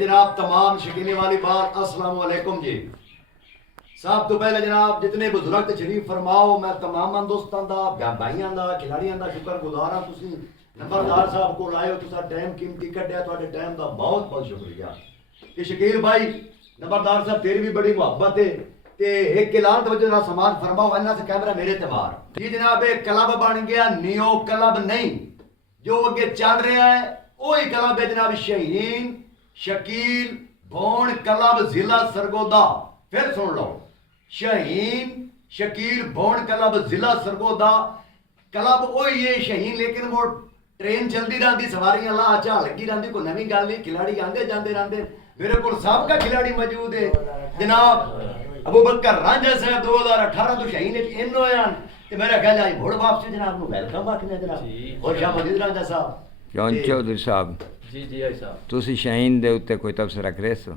जनाब तमाम शकीने वाली बात अस्सलाम वालेकुम जी। सब तो पहले जनाब जितने बुजुर्ग तशरीफ फरमाओ, मैं तमाम दोस्तों का भाइयों का खिलाड़ियों का शुक्रगुजार हाँ। तुसी नंबरदार साहब को आए हो, तुसा टाइम कीमती कढ़िया, तुहाडे टाइम का बहुत बहुत शुक्रिया। ते शकील भाई नंबरदार साहब तेरी भी बड़ी मुहब्बत है ते एक ऐलान तवज्जो नाल समाज फरमाओ, अन्ना से कैमरा मेरे ते मार जी। जनाब एक क्लब बन गया, नियो क्लब नहीं, जो अगे चल रहा है वही क्लब है जनाब शहीन शकील भोन क्लब जिला सरगोदा। फिर सुन लो, शहीन शकील भोन क्लब जिला सरगोदा। क्लब वही है शहीन, लेकिन वो ट्रेन चलती रहती, सवारियां ला चाह लगी रहती, कोई नवी गल नहीं, खिलाड़ी आते जाते रहते। मेरे को सबका खिलाड़ी मौजूद है जनाब अबू बकर रांझा साहब 2018 तो शहीन इन होया ते मेरा ख्याल आज घोड़ वापसी जनाब नु वेलकम आखने जनाब। और शाह मजीद रांझा साहब जॉन चौधरी साहब जी जी आई साहब ਤੁਸੀਂ ਸ਼ਹੀਨ ਦੇ ਉੱਤੇ ਕੋਈ ਤਬਸਰਾ ਕਰੇ ਸੋ?